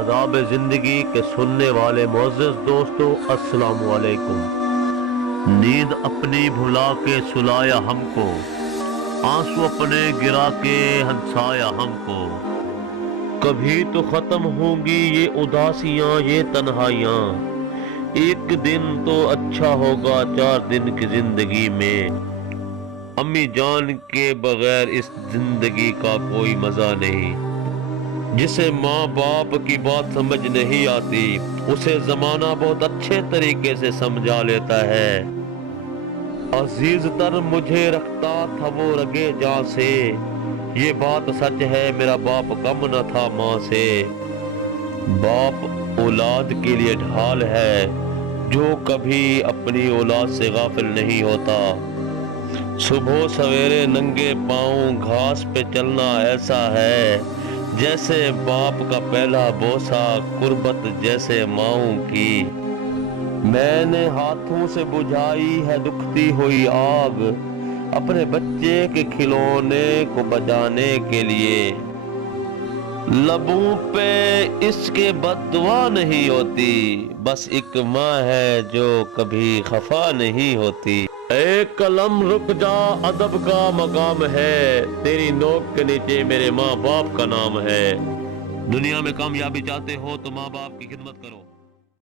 आदाब जिंदगी के सुनने वाले मोअज़्ज़ज़ दोस्तों, अस्सलाम वालेकुम। नींद अपनी भुला के सुलाया हमको, आंसू अपने गिरा के हंसाया हमको। कभी तो खत्म होंगी ये उदासियां, ये तन्हाइयां। एक दिन तो अच्छा होगा 4 दिन की जिंदगी में। अम्मी जान के बगैर इस जिंदगी का कोई मजा नहीं। जिसे माँ बाप की बात समझ नहीं आती, उसे जमाना बहुत अच्छे तरीके से समझा लेता है। अजीज तर मुझे रखता था वो रगे जान से, ये बात सच है मेरा बाप कम न था माँ से। बाप औलाद के लिए ढाल है, जो कभी अपनी औलाद से गाफिल नहीं होता। सुबह सवेरे नंगे पाँव घास पे चलना ऐसा है जैसे बाप का पहला बोसा, कुर्बत जैसे माँओं की। मैंने हाथों से बुझाई है दुखती हुई आग, अपने बच्चे के खिलौने को बचाने के लिए। लबों पे इसके बद्दुआ नहीं होती, बस एक माँ है जो कभी खफा नहीं होती। एक कलम रुक जा, अदब का मकाम है, तेरी नोक के नीचे मेरे माँ बाप का नाम है। दुनिया में कामयाबी चाहते हो तो माँ बाप की खिदमत करो।